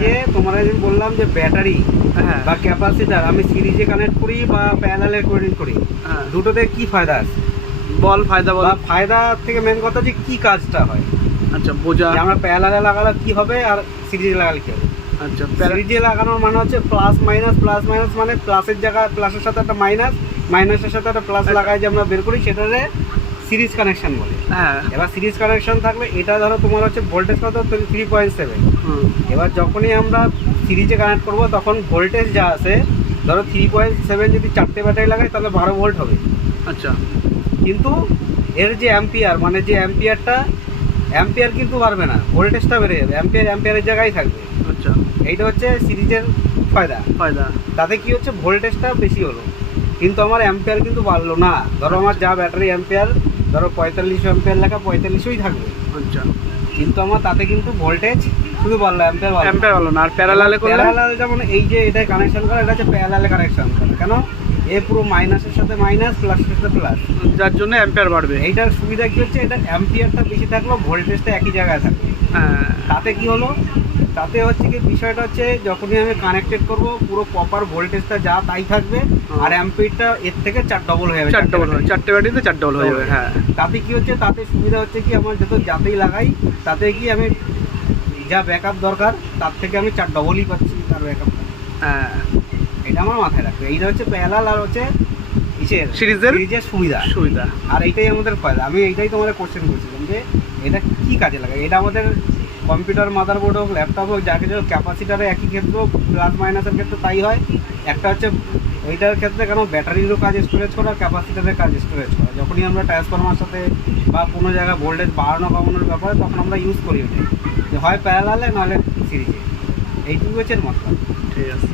যে তোমরা যে বললাম যে ব্যাটারি হ্যাঁ বা ক্যাপাসিটার আমি সিরিজে কানেক্ট করি বা প্যারালালে কানেক্ট করি, হ্যাঁ দুটোতে কি ফায়দা আছে? বল ফায়দা বল। বা ফায়দা থেকে মেন কথা যে কি কাজটা হয়, আচ্ছা বোঝা। যে আমরা প্যারালালে লাগালে কি হবে আর সিরিজে লাগালে কি হবে। আচ্ছা সিরিজে লাগানোর মানে হচ্ছে প্লাস মাইনাস মানে প্লাসের জায়গায় প্লাসের সাথে একটা মাইনাস, মাইনাসের সাথে একটা প্লাস লাগাই যে আমরা বের করি, সেটারে সিরিজ কানেকশন বলে। হ্যাঁ এবার সিরিজ কানেকশন থাকলে এটা ধরো তোমার হচ্ছে ভোল্টেজ কত 3.7। এবার যখনই আমরা সিরিজে কানেক্ট করব তখন ভোল্টেজ যা আছে ধরো 3.7 যদি 4টে ব্যাটারি লাগাই তাহলে 12 ভোল্ট হবে। আচ্ছা কিন্তু এর যে অ্যাম্পিয়ার মানে যে অ্যাম্পিয়ার কিন্তু বাড়বে না, ভোল্টেজটা বেড়ে যাবে, অ্যাম্পিয়ারের জায়গায় থাকবে। আচ্ছা এইটা হচ্ছে সিরিজের ফায়দা। ফায়দা। তাতে কি হচ্ছে ভোল্টেজটা বেশি হলো কিন্তু আমার অ্যাম্পিয়ার কিন্তু বাড়লো না। ধরো আমার যা ব্যাটারি অ্যাম্পিয়ার ধরো 45 অ্যাম্পিয়ার লেখা 45ই থাকবে, আচ্ছা কিন্তু আমার তাতে কিন্তু ভোল্টেজ শুধু বাড়লো, অ্যাম্পিয়ার ভালো না। আর প্যারালালে করলে প্যারালাল যেমন এই যে এটা কানেকশন করা, এটা হচ্ছে প্যারালালে কানেকশন করা। কেন? এ পুরো মাইনাসের সাথে মাইনাস প্লাসের সাথে প্লাস, যার জন্য অ্যাম্পিয়ার বাড়বে। এইটার সুবিধা কি হচ্ছে এটা অ্যাম্পিয়ারটা বেশি থাকলো ভোল্টেজটা একই জায়গায় থাকবে। হ্যাঁ তাতে কি হলো, তাতে হচ্ছে কি বিষয়টা হচ্ছে যখনই আমি কানেক্টেড করব পুরো প্রপার ভোল্টেজটা যা তাই থাকবে আর অ্যাম্পিয়ারটা এর থেকে 4 ডবল হয়ে যাবে। 4 ডবল হয়, 4টে ব্যাটারিতে 4 ডবল হয়ে যাবে। হ্যাঁ তাতে কি হচ্ছে, তাতে সুবিধা হচ্ছে কি আমার যাতেই লাগাই তাতে কি আমি যা ব্যাকআপ দরকার তার থেকে আমি 4 ডবলই পাচ্ছি তার ব্যাকআপটা। হ্যাঁ এটা আমার মাথায় রাখবে। এইটা হচ্ছে প্যারালাল আর হচ্ছে সিরিজের সুবিধা। আর এইটাই আমাদের ফায়দা। আমি এইটাই তোমাদের কোশ্চেন করছিলাম যে এটা কি কাজে লাগায়। এটা আমাদের কম্পিউটার মাদারবোর্ড হোক ল্যাপটপ হোক যা কিছু ক্যাপাসিটারে একই ক্ষেত্র প্লাস মাইনাসের ক্ষেত্রে তাই হয়। একটা হচ্ছে ওইটার ক্ষেত্রে কেন ব্যাটারিরও কাজ স্টোরেজ করা আর ক্যাপাসিটারের কাজ স্টোরেজ করা। যখনই আমরা ট্রান্সফরমার সাথে বা কোনো জায়গায় ভোল্টেজ বাড়ানো কমানোর ব্যাপারে তখন আমরা ইউজ করি ওইটাই, যে হয় প্যারালালে নাহলে সিরিজে। এইটুকু হচ্ছে এর মতলব। ঠিক আছে।